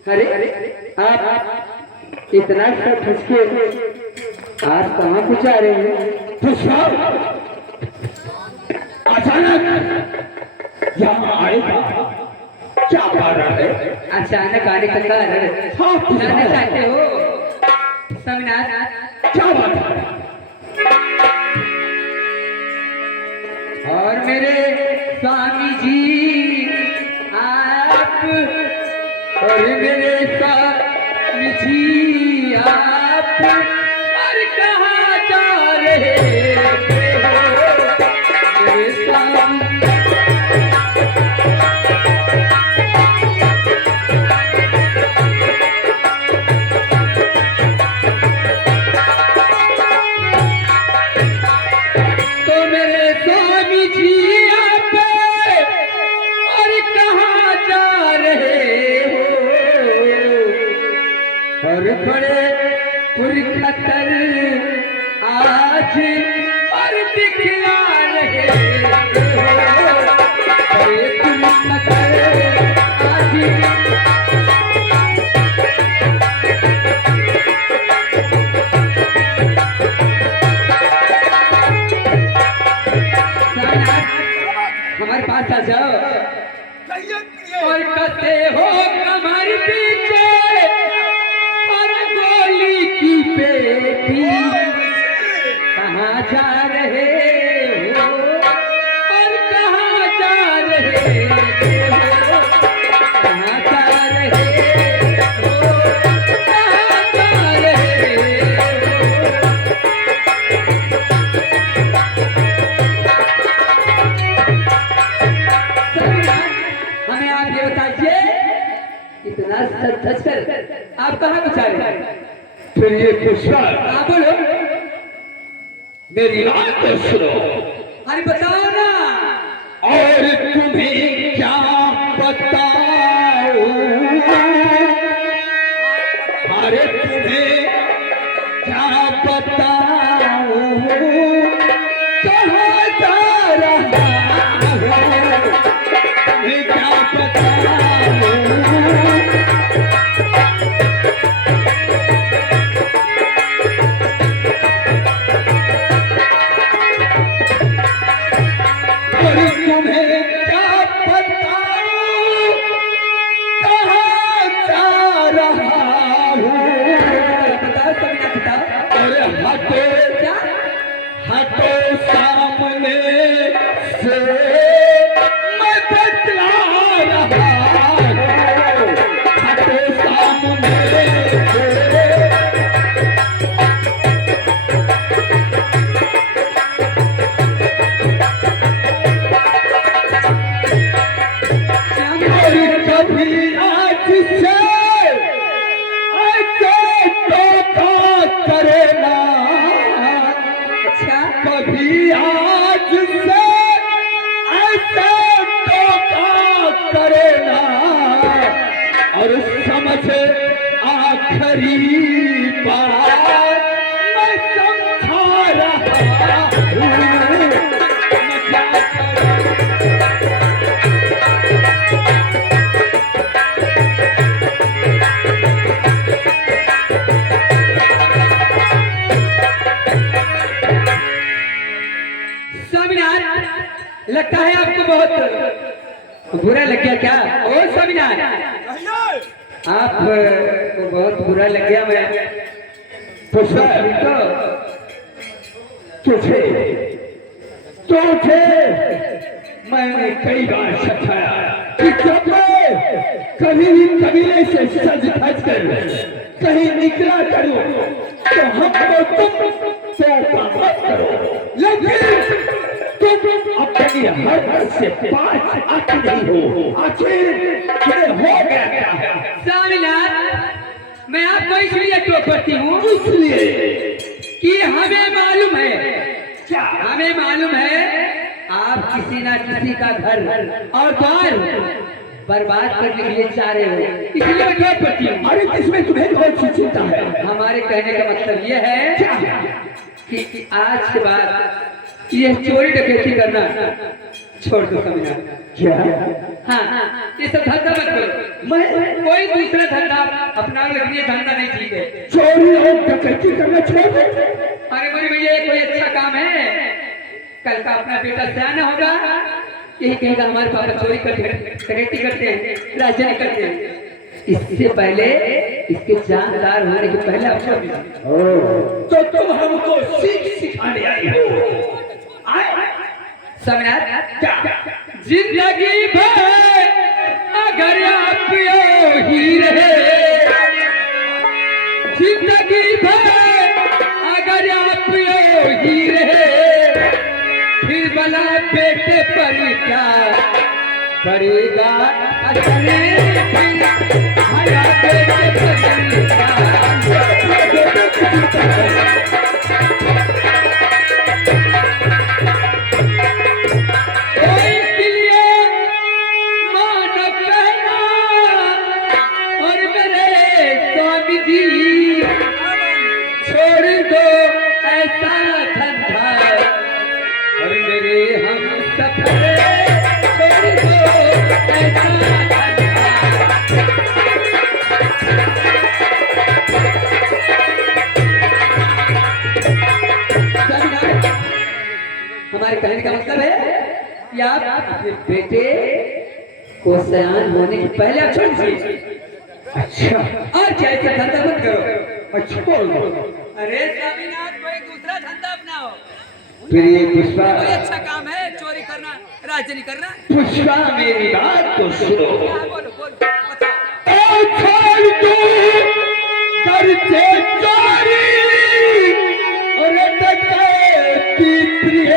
अरे आप इतना सब फंस के आज कहाँ को जा रहे हैं? तो सब अचानक यहाँ आएगा, क्या कारण है? अचानक आने का कारण जानना चाहते हो स्वामीनाथ? क्या बात है? और मेरे स्वामी जी आप, और मेरे स्वामी जी आप, और कहाँ जा रहे हो मेरे स्वामी? तो मेरे स्वामी जी आप और कहाँ जा रहे हो? और बड़े पुरखतर आज और दिखला रहे हो, बड़े पुरखतर आज। हमारे पास आ जाओ और कहते हो कमर पीछे और गोली की पेटी, कहाँ जा रहे हो और कहाँ जा रहे हो, कहाँ जा रहे हो, कहाँ जा रहे हो? हमें आप ये बताइए, इतना सच कर आप कहाँ को जा रहे हैं? फिर ये पुष्कर, आप बोलो। मेरी बात को सुनो। अरे बताओ ना। और तुम्हें क्या बताऊं? अरे तुम्हें क्या बताऊं? कहाँ जा रहा हूँ? तुम्हें क्या बताऊं? अरे तुम्हें क्या बताऊं? कहाँ जा रहा हूँ? बताओ स्वामीनाथ बताओ। अरे हटो, क्या? हटो सामने से, मैं बतला रहा हूँ। हटो सामने से। और कभी आज से ऐसे धोखा करे ना, अच्छा कभी आज से ऐसे धोखा करे ना। और समझ आखिरी बार मैं समझा रहा हूँ, मैं क्या करूं? स्वामीनाथ, लगता है आपको बहुत बुरा लग गया क्या? ओ स्वामीनाथ, आप को बहुत बुरा लग गया। मैं पुष्कर, तो तुझे मैंने कई बार समझाया कि जब मैं कभी भी कबीले से सज धज कर कहीं निकला करूं तो हमको तुम मत करो, लेकिन तुम अपनी हर से पांच आती नहीं हो। आखिर तुम्हें हो गया क्या? स्वामीनाथ, मैं आपको इसलिए टोक करती हूँ इसलिए कि हमें मालूम है, क्या? हमें मालूम है आप किसी ना किसी का घर और द्वार बर्बाद करने के लिए चाह रहे हो, इसलिए मैं टोक करती हूँ। अरे इसमें तुम्हें कौन सी चिंता है? हमारे कहने का मतलब ये है कि आज के बाद ये चोरी डकैती करना छोड़ दो समझा। क्या हाँ ये सब धंधा मत करो। मैं कोई दूसरा धंधा अपना लो, लेकिन ये धंधा नहीं ठीक है। चोरी और डकैती करना छोड़ दे। अरे बोले भैया ये कोई अच्छा काम है? कल का अपना बेटा सयाना होगा, यही कहेगा हमारे पापा चोरी करते हैं, डकैती करते हैं, राजनी करते हैं। इससे पहले इसके जानदार होने के पहले आप छोड़ दीजिए। तो तुम हमको सीख सिखाने आई हो। समझा क्या? जिंदगी भर अगर आप ही रहे, जिंदगी भर अगर आप ही रहे, फिर भला बेटे पर क्या पड़ेगा असर? फिर भला बेटे पर हमारे कहने का मतलब है कि आप अपने बेटे को सयान होने के पहले आप छोड़ दीजिए। अच्छा और क्या ऐसा धंधा मत करो। अच्छा बोल दो। अरे स्वामीनाथ कोई दूसरा धंधा अपनाओ। फिर ये पुष्पा, कोई अच्छा काम है चोरी करना, राजनी करना। पुष्पा मेरी बात तो सुनो। बोलो बोलो बताओ। करते चोरी और डकैती प्रिय,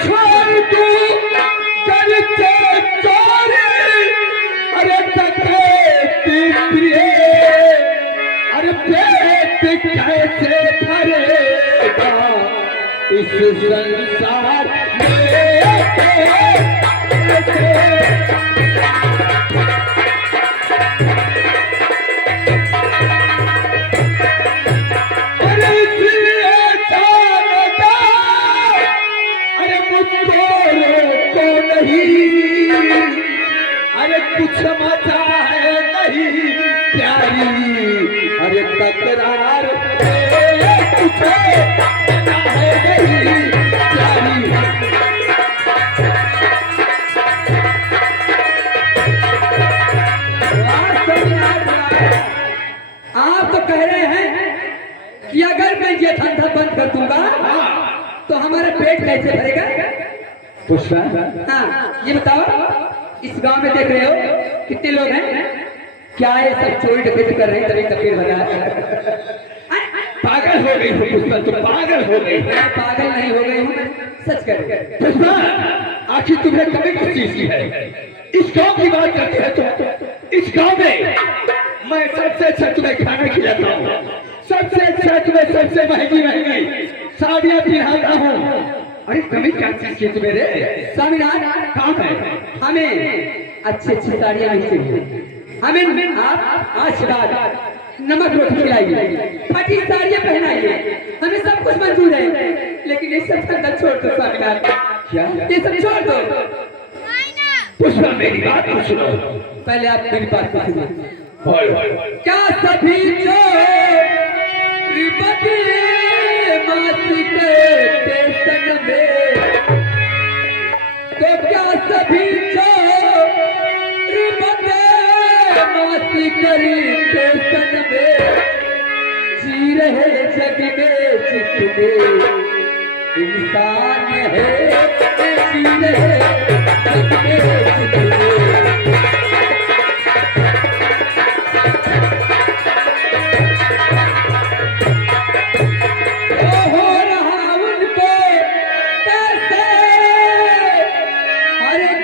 छोड़ दो करते चोरी और डकैती प्रिय। अरे पेट कैसे भरेगा इस संसार कुछ मजा है नहीं प्यारी, अरे तकरार कुछ मजा है नहीं प्यारी। आप तो कह रहे हैं कि अगर मैं ये धंधा बंद कर दूंगा तो हमारा पेट कैसे भरेगा? पुष्पा हाँ ये बताओ, इस गांव में देख रहे हो कितने लोग हैं? क्या ये सब चोरी डकैती कर रहे हैं तभी तक पेट भरा है? पागल हो गई हो पुष्पा, तो पागल हो गई। मैं पागल नहीं हो गई हूँ, मैं सच कर। पुष्पा आखिर तुम्हें कमी किस चीज की है? इस गांव की बात करते हैं तो इस गांव में मैं सबसे अच्छा तुम्हें खाना खिलाता हूँ, सबसे अच्छा तुम्हें सबसे महंगी महंगी साड़ियाँ पहनाता हूँ। अरे कमी क्या चीज की तुम्हें रे? स्वामीनाथ काम है हमें अच्छी अच्छी साड़ियाँ नहीं चाहिए, हमें आप आशीर्वाद नमक रोटी खिलाइए, फटी साड़ियाँ पहनाइए, हमें सब कुछ मंजूर है। लेकिन ये सब धंधा छोड़ दो स्वामीनाथ, क्या ये सब छोड़ दो। पुष्पा मेरी बात को सुनो। पहले आप मेरी बात को सुनिए। क्या सभी जो मासिक स्टेशन में, तो क्या सभी जो मासिक स्टेशन में जी रहे जग में जितने इंसान है, जी रहे जग में जितने।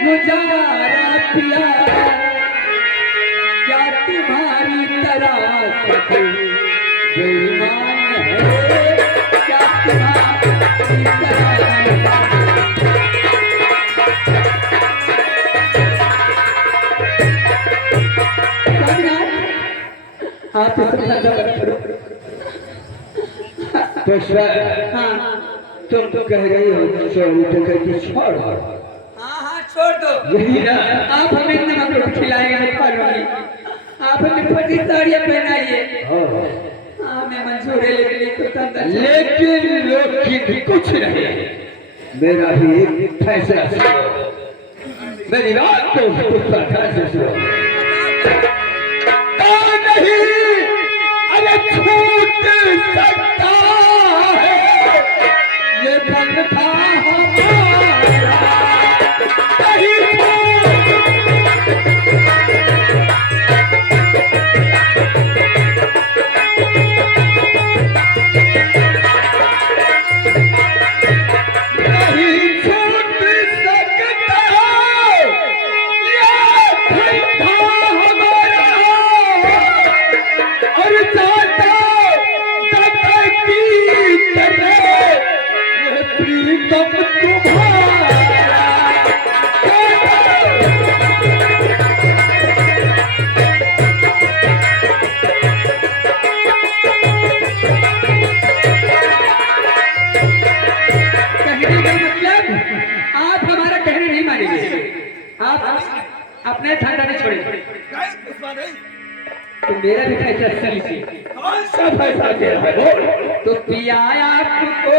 गुजारा पिया क्या तुम्हारी तरह बेईमान है, क्या तुम्हारी तरह? आप हाँ तुम तो कह रही हो चोरी तो कहती छोड़। हाँ हाँ छोड़ दो। यही ना, आप हमें नमक रोटी खिलाएंगे मैं खा लूंगी। आप हमें फटी साड़ियाँ पहनाइए। हाँ मैं मंजूर है लेकिन लेकिन कुछ नहीं। मेरा भी एक फैसला सुनो, मेरी बात को ध्यान से सुनो। नहीं अरे छूट सकता है ये मन था हमारा, नहीं अपने ठंडा नहीं छोड़े। तो मेरा भी फैसला सही से। कौन सा फैसला तेरा है बोल। तो पिया आपको